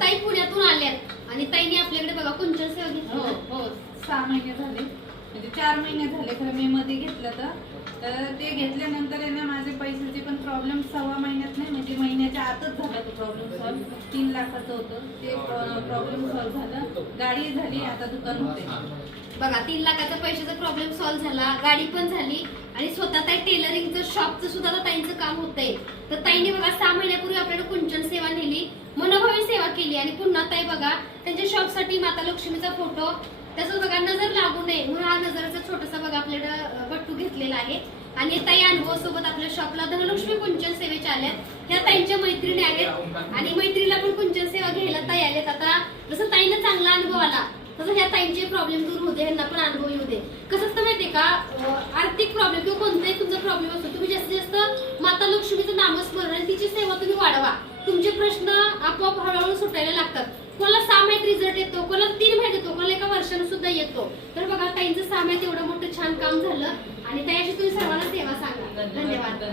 ताई पुण्यातून आल्यात आणि ताईने आपल्याकडे बघा कुंचन सेवा घेतली. हो 6 महिने झाले, म्हणजे 4 महिने झाले खरं. मी मध्ये घेतलं तर ते घेतल्यानंतर आहे ना माझे पैशाचे पण प्रॉब्लेम 6 महिन्यात नाही, म्हणजे महिन्याच्या आतच झाला तो प्रॉब्लेम सॉल्व्ह. 3 लाखाचं होतं ते प्रॉब्लेम सॉल्व्ह झालं. गाडी झाली, आता दुकान होते. बघा 3 लाखाचा पैशाचा प्रॉब्लेम सॉल्व्ह झाला, गाडी पण झाली आणि स्वतः ताई टेलरिंगचं शॉपचं सुद्धा आता ताईंचं काम होतंय. तर ताईने बघा 6 महिन्यापूर्वी आपल्याकडे कुंचन सेवा नेली, मनोभावी सेवा केली आणि पुन्हा ताई बघा त्यांच्या शॉपसाठी माता लक्ष्मीचा फोटो, त्याचं बघा नजर लागू नये म्हणून हा नजरचा छोटासा बघा आपल्याकडे बट्टू घेतलेला आहे. आणि ताई अनुभव सोबत आपल्या शॉपला धनलक्ष्मी कुंचन सेवेच्या आल्यात. ह्या ताईंच्या मैत्रिणी आहेत आणि मैत्रीला पण कुंचन सेवा घ्यायला ताई आल्यात. आता जसं ताईंना चांगला अनुभव आला तसं ह्या ताईंचे प्रॉब्लेम दूर होते, ह्यांना पण अनुभव येऊ दे. कसं असतं माहितीये का, आर्थिक प्रॉब्लेम किंवा कोणताही तुमचा प्रॉब्लेम असतो, तुम्ही जास्तीत जास्त माता लक्ष्मीचं नामस्मरण आणि तिची सेवा तुम्ही वाढवा, तुमचे प्रश्न आपोआप हळूहळू सुटायला लागतात. कोणाला 6 महिन्यात रिझल्ट येतो, कोणाला 3 महिन्यात येतो, कोणाला 1 वर्षानं सुद्धा येतो. तर बघा ताईंचं 6 महिन्यात एवढं मोठं छान काम झालं आणि ताई अशी तुम्ही सर्वांना सेवा सांगा. धन्यवाद.